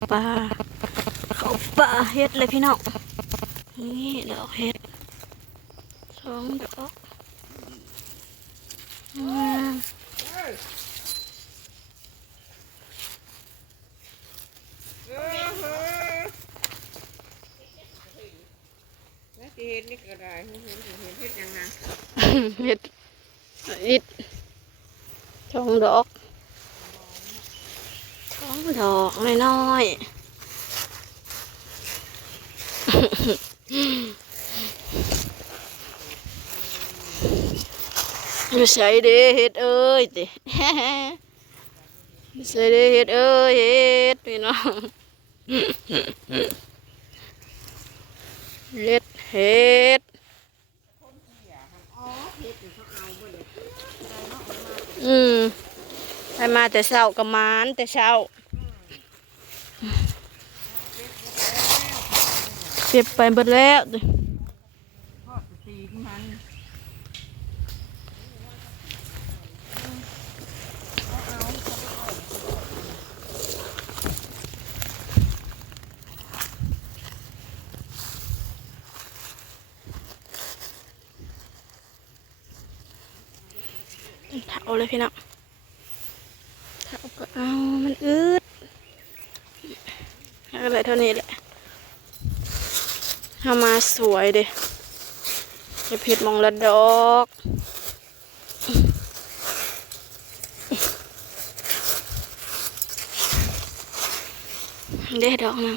ปลาเขาปลาเฮ็ดเลยพี่น้องนี่ดอกเฮ็ดสองดอกงามแล้วสิเห็นนี่ก็ได้เห็นเห็นเห็นเห็นยังไงเฮ็ดอิดสองดอก ดอกน้อยๆอยู่ใส่เด้เฮ็ดเอ้ยติใส่เด้เฮ็ดเอ้ยเฮ็ดพี่น้องเฮ็ดเฮ็ดอืมไปมาแต่เช้ากับมานแต่เช้า เก็บไปเบิดแล้วดิทอดสีมันเท่าเลยพี่น้องเท่าก็เอามันอืดอะไรเท่านี้แหละ ทำมาสวยเด้จะผิดมองละดอกเด้ดอกหนึง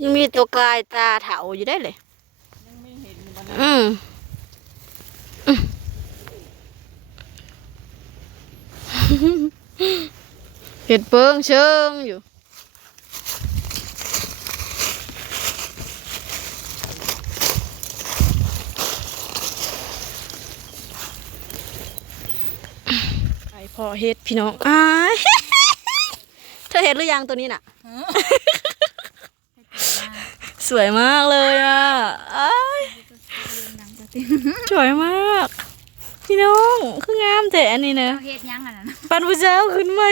ยังมีตัวกายตาเถาอยู่ได้เลยยังไม่เห็นมันนะอืมอืม เห็ดเปิงเชิงอยู่ไอพอเห็ดพี่น้องอ้าเธอเห็ดหรือยังตัวนี้น่ะ สวยมากเลยอะสวยมาก พี่น้องคืองามแต่อันนี้นะเฮ็ดยังอะนะปันผู้เจ้าขึ้นไหม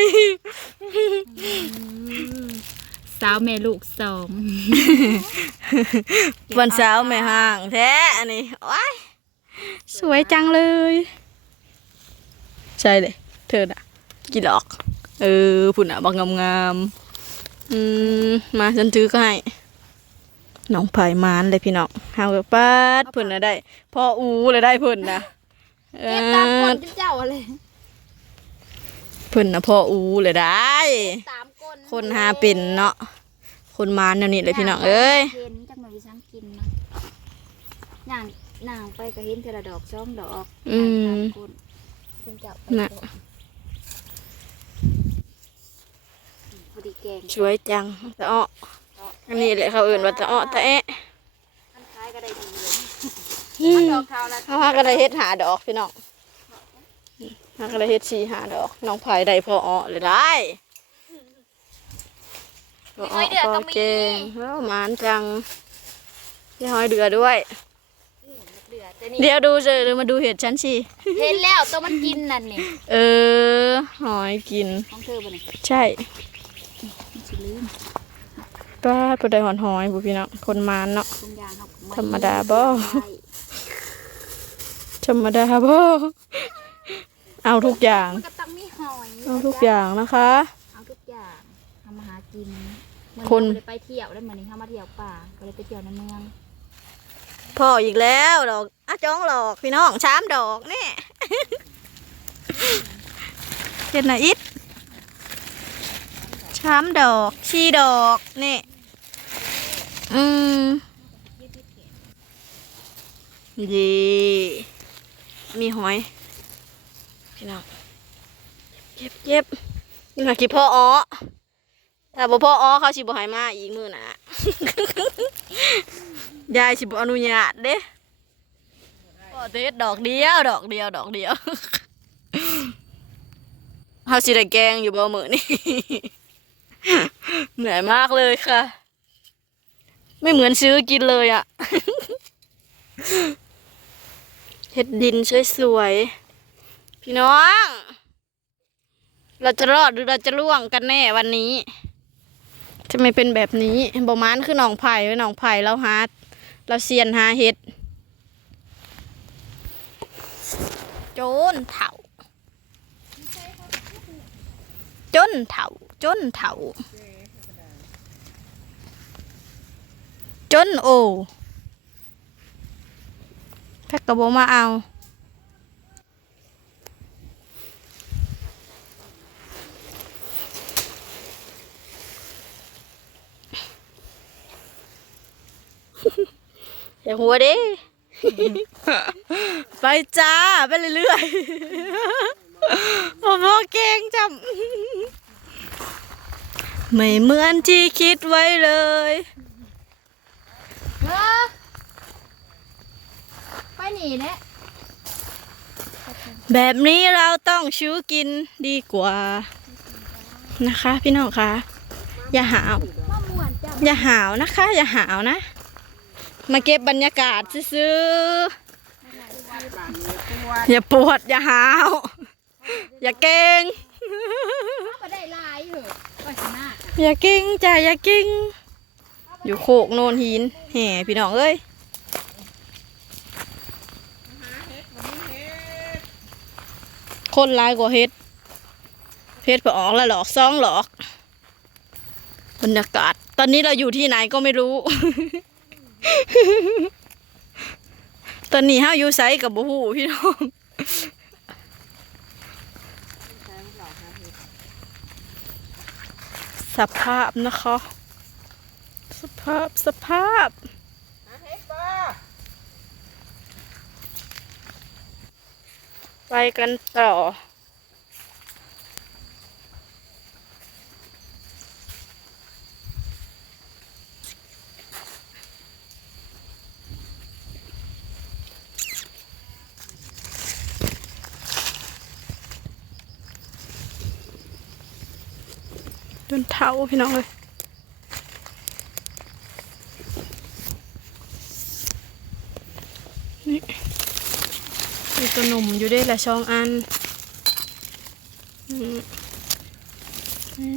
สาวแม่ลูกสองวันเสาร์ไม่ห่างแท้อันนี้ว้ายสวยจังเลย ใช่เลย เธอน่ะกี่ดอก เออผุ่นอะบักงามๆอืมมาฉันถือก็ให้น้องไผ่มานเลยพี่น้องเฮากับป้าดเพิ่นน่ะได้พ่ออูเลยได้เพิ่นนะ เอเฮ็ดตามคอนที่เจ้าอะไรเพิ่นน่ะพ่ออูเลยได้ ตามคนคนหาเป็นเนาะคนมานแนวนี้เลยพี่น้องเอ้ยเห็นจังหน่อยดิฉันกินนะย่างนางไปก็เห็นเทละดอกสองดอกอืมตามคนเพิ่นเจ้าไปน่ะโต๊พอดีแกงสวยจังตะอ้ออันนี้แหละเขาเอื่นว่าตะอ้อตะแอะอันคล้ายก็ได้ดีเลยอืมันม ดอกขาวละเขาหาก็ได้เฮ็ดหาดอกพี่น้องหาก็ได้เฮ็ดสี่หาดอก น้องไผ่ได้พออ้อเลยได้พออ้อพอเก่งเอ้ามานจังพี่หอยเดือด้วยเหลือแต่นี่เดี๋ยวดูเจอเดี๋ยวมาดูเห็ดฉันสิเห็นแล้วตัวมันกินนั่นนี่เออ หอยกินของเธอบ่นี่ใช่มันสิลืมป้าดผู้ใดหอนหอยบุพี่น้องคนมานเนาะคุณยางเฮาก็ธรรมดาบ่ใช่ ธรรมดาบ่เอาทุกอย่าง มันก็ต้องมีหอยเอาทุกอย่างนะคะ เอาทุกอย่างทำมาหากินคนเมื่อนี้เราบ่ได้ไปเที่ยวได้เหมือนนี้เขามาเที่ยวป่าก็เลยไปเที่ยวในเมืองพ่ออีกแล้วดอกอะจ้องหลอกพี่น้องชามดอกนี่ เห็นไหนะอิดชามดอกชีดอกนี่อืมดี มีหอย พี่น้องเก็บเก็บนี่มากี่พ่ออ้อถ้าบ่พ่ออ้อเขาสิบ่ให้มาอีกมื้อหน่ะยายสิบอนุญาตเด้พอเด็ดดอกเดียว ดอกเดียว ดอกเดียวเฮาสิได้แกงอยู่บ่มื้อนี้เหนื่อยมากเลยค่ะ ไม่เหมือนซื้อกินเลยอะ่ะ เฮ็ดดินสวยๆ พี่น้อง เราจะรอดหรือเราจะล่วงกันแน่วันนี้จะไม่เป็นแบบนี้บมานคือหนองไผ่ไว้หนองไผ่เราหาเราเซียนหาเฮ็ด โจนเถาจนเถาจนเถาจนโอ แพ็กกระโบมาเอา อย่าหัวด้ไปจ้า ไปเรื่อยๆพ่อพ่อเก่งจังไม่เหมือนที่คิดไว้เลย เออ ไปหนีเนี่ยแบบนี้เราต้องชิวกินดีกว่า นะคะ พี่น้องคะอย่าหาว มะม่วนจ้ะอย่าหาวนะคะ อย่าหาวนะ มาเก็บบรรยากาศซื้อๆอย่าปวด อย่าหาว อย่าเก่งถ้าไปได้หลายเหอะไปชนะ อย่าเก่งจ้ะอย่าเก่งอยู่โคกโนนหินแห่พี่น้องเอ้ย คนร้ายกว่าเฮ็ดเฮ็ดไปออกแล้วหลอกซองหลอก บรรยากาศ ตอนนี้เราอยู่ที่ไหนก็ไม่รู้ ตอนนี้ห้าอยู่ไซกับบูฮูพี่น้องสภาพนะคะ สภาพสภาพ หาเฮ็ดบ่ ไปกันต่อ จนเท้าพี่น้องเลย ตัวหนุ่มอยู่ได้ละช่องอันอืมนี่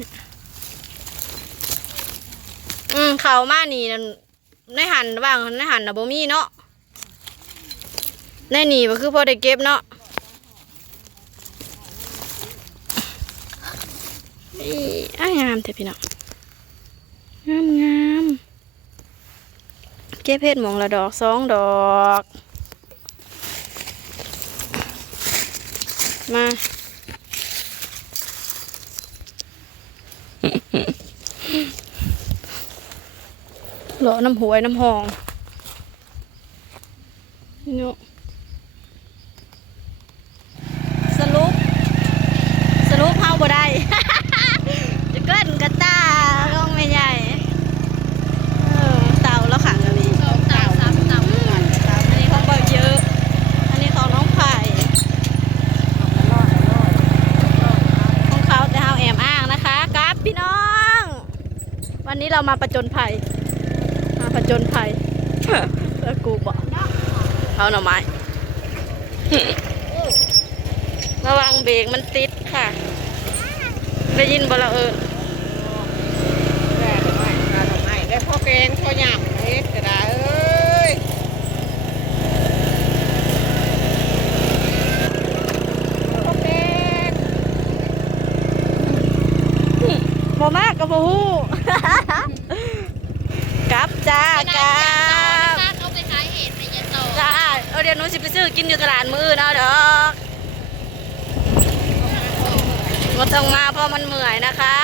อืมเขามานี่นั่นในหันบ้างในหันนะบ่มีเนาะในนี่ก็คือพอได้เก็บเนาะอีอ้างามเถอะพี่น้องงามงามเก็บเพชรหมองละดอกสองดอก มา หล่อน้ำหวยน้ำหองนี่เนาะสรุป สรุปเฮาบ่ได้ จะเกินกระตาลงไม่ใหญ่เออเต่าแล้วขังอันนี้ สองเต่าสามเต่า อันนี้ของเบาเยอะ อันนี้ของน้องไผ่ ของเขาแต่เฮาแอบอ้างนะคะครับพี่น้อง วันนี้เรามาประจนภัย มาประจนภัยแล้วกูบอกเอาหน่อไม้ ระวังเบรกมันติดค่ะ ได้ยินบ่ละเออแม่ทำไมมาทำไมได้พ่อแกงพ่อหยาบเฮ็ดก็ได้เอ้ยพ่อแกง บ่มากกับบ่ฮู้กลับจ้ากลับเขาไปขายเห็ดในยันโตจ้าเอาเดี๋ยวหนูสิไปซื้อกินอยู่ตลาดมืออื่นเอาดอกมาต้องมาเพราะมันเหนื่อยนะคะ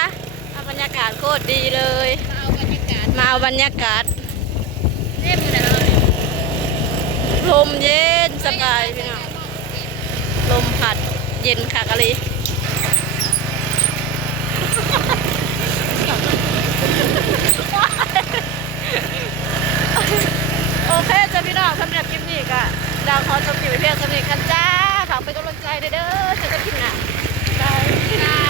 เอาบรรยากาศโคตรดีเลยเอาบรรยากาศมาเอาบรรยากาศเล่มอยู่ไหนเลยลมเย็นสบายพี่น้องลมพัดเย็นค่ะกะลี โอเคจะพี่น้องสำหรับคลิปนี้ก็ดาวขอจบอยู่เพียงสนิทกันจ้าฝากไป็นกำลังใจเด้อเจอกินคลิปหนอะ